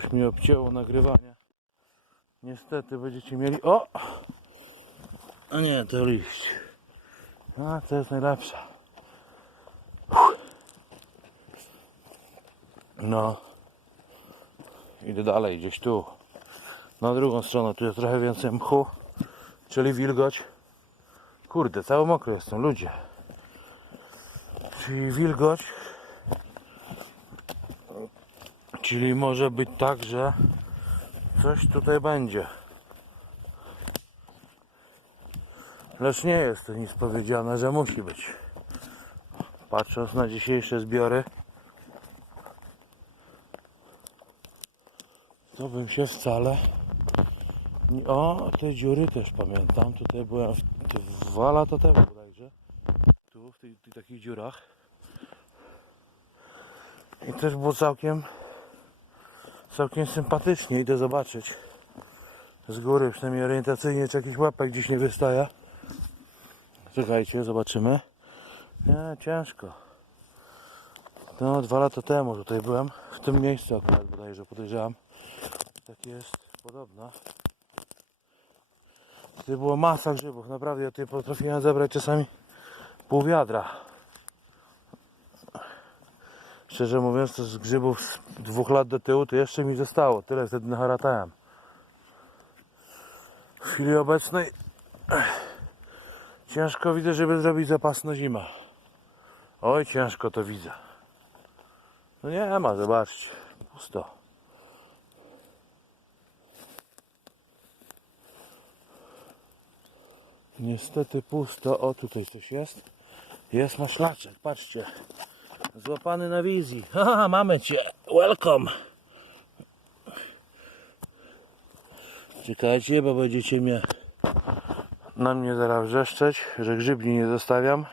Coś mi obcięło nagrywanie. Niestety będziecie mieli. O! A nie, to liść. A to jest najlepsza. No. Idę dalej, gdzieś tu. Na drugą stronę, tu jest trochę więcej mchu, czyli wilgoć. Kurde, cały mokry jestem, ludzie. Czyli wilgoć. Czyli może być tak, że coś tutaj będzie. Lecz nie jest to nic powiedziane, że musi być. Patrząc na dzisiejsze zbiory, to bym się wcale. O, te dziury też pamiętam. Tutaj byłem dwa lata temu bodajże. Tu, w tych, tych takich dziurach. I też było całkiem, całkiem sympatycznie. Idę zobaczyć z góry, przynajmniej orientacyjnie, czy jakiś łapek gdzieś nie wystaje. Czekajcie, zobaczymy. Nie, ciężko. No, dwa lata temu tutaj byłem. W tym miejscu akurat bodajże podejrzewam. Tak jest podobno. Tutaj było masa grzybów, naprawdę ja tutaj potrafiłem zebrać czasami pół wiadra. Szczerze mówiąc, to z grzybów z dwóch lat do tyłu to jeszcze mi zostało. Tyle wtedy naharatałem. W chwili obecnej ciężko widzę, żeby zrobić zapas na zimę. Oj, ciężko to widzę. No nie ma, zobaczcie. Pusto. Niestety pusto. O, tutaj coś jest. Jest maszlaczek, patrzcie. Złapany na wizji. Haha, mamy cię. Welcome. Czekajcie, bo będziecie mnie na mnie zaraz wrzeszczeć, że grzybni nie zostawiam.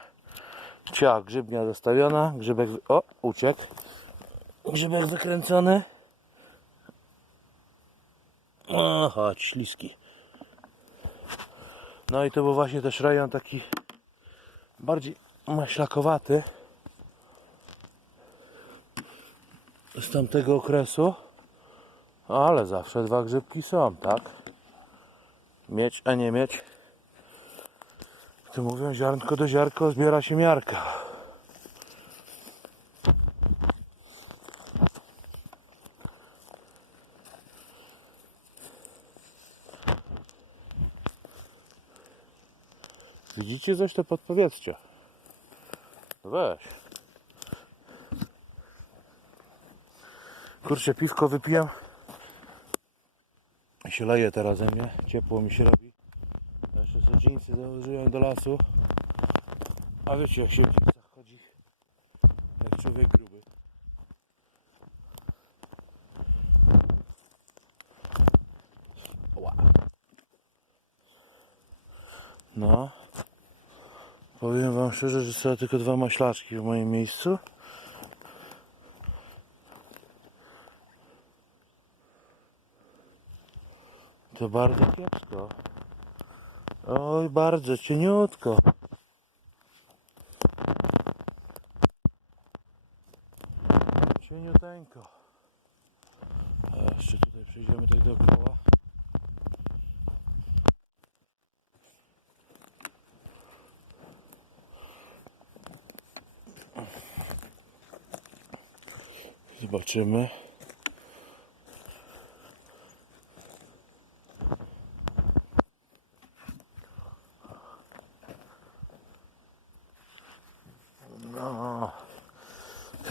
Cia, grzybnia zostawiona. Grzybek, o, uciekł. Grzybek wykręcony. O, chodź, śliski. No i to był właśnie też rejon taki bardziej maślakowaty z tamtego okresu. Ale zawsze dwa grzybki są, tak? Mieć, a nie mieć. To mówią, ziarnko do ziarko zbiera się miarka. Widzicie coś, to podpowiedzcie. Weź. Kurczę, piwko wypiłem. I się leje teraz ze mnie. Ciepło mi się robi. Jeszcze sobie dżinsy założyłem do lasu. A wiecie jak się w dżinsach chodzi. Jak człowiek gruby. No. Powiem wam szczerze, że są tylko dwa maślaczki w moim miejscu. To bardzo kiepsko. Oj, bardzo cieniutko. Cieniuteńko. A jeszcze tutaj przejdziemy tak dookoła. Zobaczymy.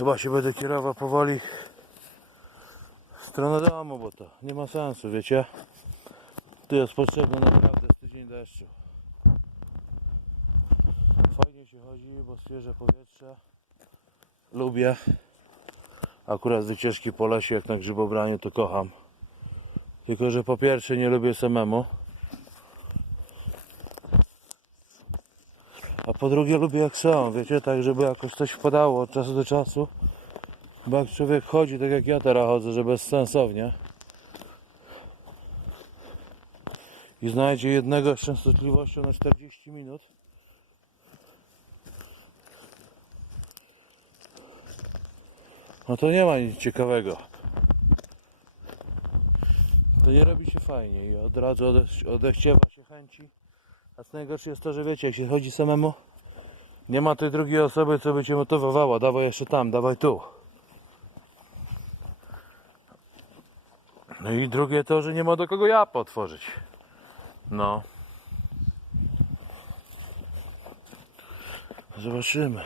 Chyba się będę kierował powoli w stronę domu, bo to nie ma sensu, wiecie? Tu jest potrzebny naprawdę tydzień deszczu. Fajnie się chodzi, bo świeże powietrze. Lubię. Akurat wycieczki po lesie, jak na grzybobranie, to kocham. Tylko, że po pierwsze nie lubię samemu. A po drugie lubię jak są, wiecie, tak żeby jakoś coś wpadało od czasu do czasu. Bo jak człowiek chodzi, tak jak ja teraz chodzę, że bezsensownie. I znajdzie jednego z częstotliwością na 40 minut. No to nie ma nic ciekawego. to nie robi się fajnie i od razu ode- odechciewa się chęci. A co najgorsze jest to, że wiecie, jak się chodzi samemu, nie ma tej drugiej osoby, co by cię motywowała. Dawaj jeszcze tam, dawaj tu. No i drugie to, że nie ma do kogo ja otworzyć. No. Zobaczymy.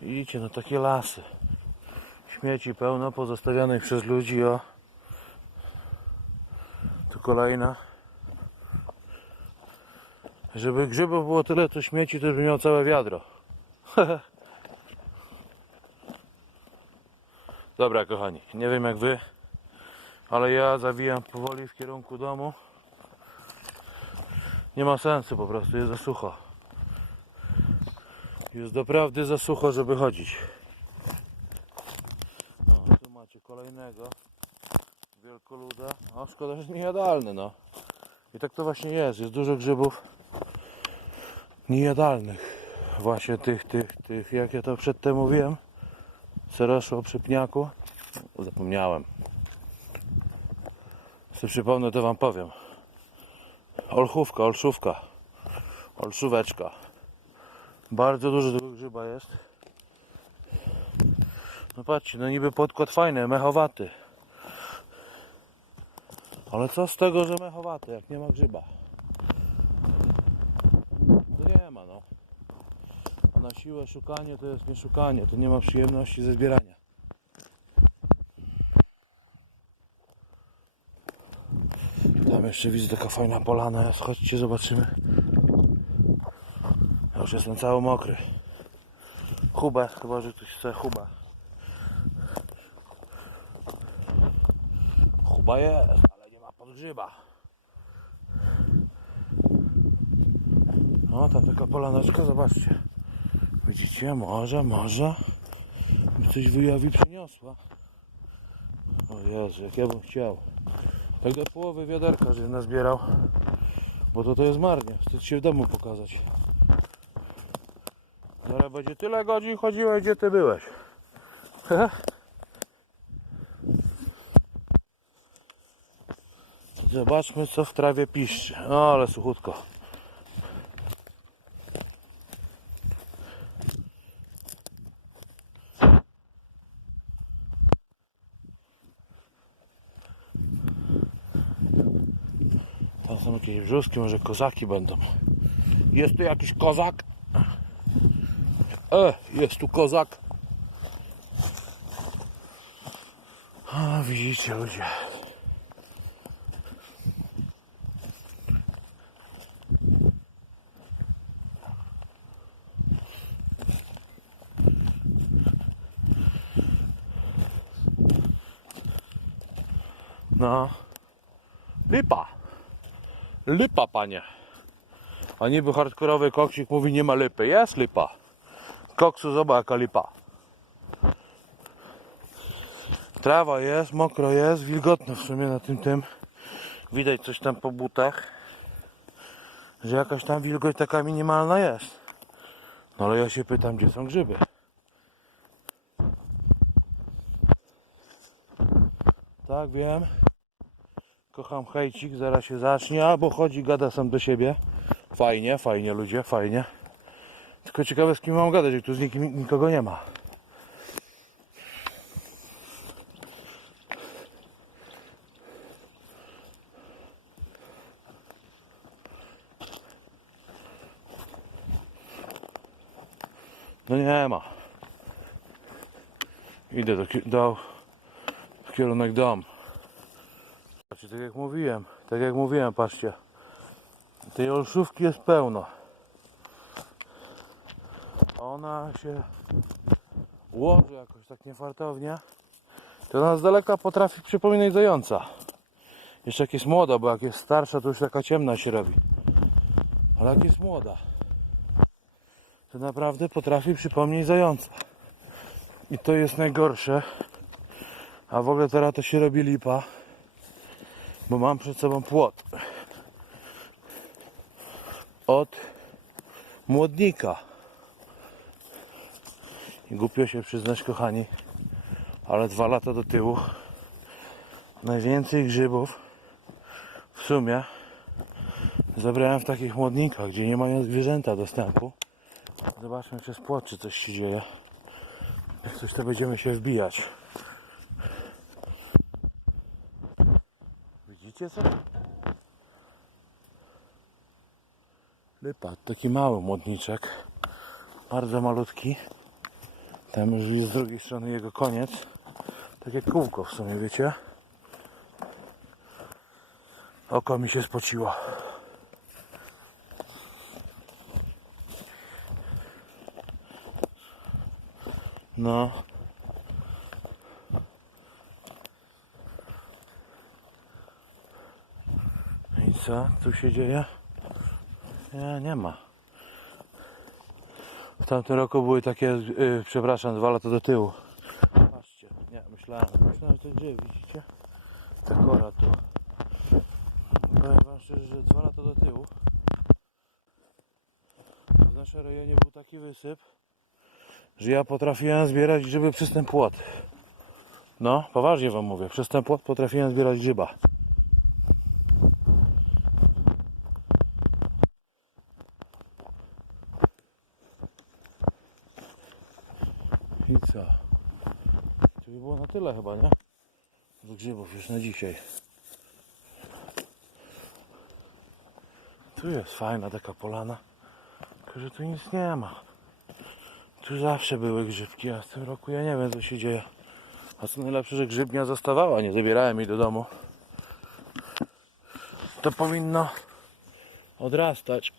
Widzicie, no takie lasy. Śmieci pełno pozostawionych przez ludzi, o. Tu kolejna. Żeby grzybów było tyle, to śmieci to by miał całe wiadro. Dobra, kochani, nie wiem jak wy, ale ja zawijam powoli w kierunku domu. Nie ma sensu, po prostu jest za sucho. Jest doprawdy za sucho, żeby chodzić. No, tu macie kolejnego wielkoluda. O, szkoda, że jest niejadalny, no. I tak to właśnie jest. Jest dużo grzybów niejadalnych. Właśnie tych, tych, tych, jak ja to przedtem mówiłem. Co rosło przy pniaku. Zapomniałem. Jeśli przypomnę, to wam powiem. Olchówka, olszówka. Olszóweczka. Bardzo dużo tego grzyba jest. No patrzcie, no niby podkład fajny, mechowaty. Ale co z tego, że mechowaty, jak nie ma grzyba? To nie ma, no. A na siłę szukanie to jest nie szukanie, to nie ma przyjemności ze zbierania. Tam jeszcze widzę taka fajna polana chodźcie zobaczymy. Ja już jestem cały mokry. Chubę, chyba że ktoś chce chubę. Chuba jest, ale nie ma podgrzyba. No, tam taka polaneczka, zobaczcie. Widzicie, może, może coś wyjawi przyniosła. O Jezu, jak ja bym chciał. Tak do połowy wiaderka, żebym nazbierał. Bo to to jest marnie. Wstyd się w domu pokazać. Zaraz będzie tyle godzin chodziłeś, gdzie ty byłeś. Zobaczmy co w trawie piszczy. O, ale suchutko. Tam są jakieś brzuski, może kozaki będą. Jest tu jakiś kozak? E, jest tu kozak. A, widzicie ludzie. No. Lipa. Lipa, panie. A niby hardkorowy koksik mówi nie ma lipy. Jest lipa. Koksu zobacz jaka lipa. Trawa jest, mokro jest, wilgotno w sumie na tym tym. Widać coś tam po butach. Że jakaś tam wilgoć taka minimalna jest. No ale ja się pytam, gdzie są grzyby. Tak, wiem. Kocham hejcik, zaraz się zacznie, albo chodzi, gada sam do siebie. Fajnie, fajnie ludzie, fajnie. Tylko ciekawe z kim mam gadać, jak tu z nikim, nikogo nie ma. No nie ma. Idę do, do w kierunek dom. Patrzcie, tak jak mówiłem, tak jak mówiłem, patrzcie. Tej olszówki jest pełno. Ona się ułoży jakoś tak niefartownie. To ona z daleka potrafi przypominać zająca. Jeszcze jak jest młoda, bo jak jest starsza, to już taka ciemna się robi. Ale jak jest młoda, to naprawdę potrafi przypomnieć zająca. I to jest najgorsze. A w ogóle teraz to się robi lipa bo mam przed sobą płot od młodnika. I głupio się przyznać, kochani, ale dwa lata do tyłu najwięcej grzybów w sumie zebrałem w takich młodnikach, gdzie nie mają zwierzęta dostępu. Zobaczmy przez płot, czy coś się dzieje. Jak coś to będziemy się wbijać. Co? Lipa, taki mały młodniczek. Bardzo malutki. Tam już jest z drugiej strony jego koniec. Takie kółko w sumie, wiecie? Oko mi się spociło. No. Co tu się dzieje? Nie, nie ma. W tamtym roku były takie, yy, przepraszam, dwa lata do tyłu. Patrzcie, nie, myślałem, myślałem, że to gdzie, widzicie? Ta kora tu. Powiem wam szczerze, że dwa lata do tyłu w naszym rejonie był taki wysyp, że ja potrafiłem zbierać grzyby przez ten płot. No, poważnie wam mówię, przez ten płot potrafiłem zbierać grzyba. I co? To by było na tyle chyba, nie? Do grzybów już na dzisiaj. Tu jest fajna taka polana. Tylko, że tu nic nie ma. Tu zawsze były grzybki, a w tym roku ja nie wiem co się dzieje. A co najlepsze, że grzybnia zostawała, nie zabierałem jej do domu. To powinno odrastać.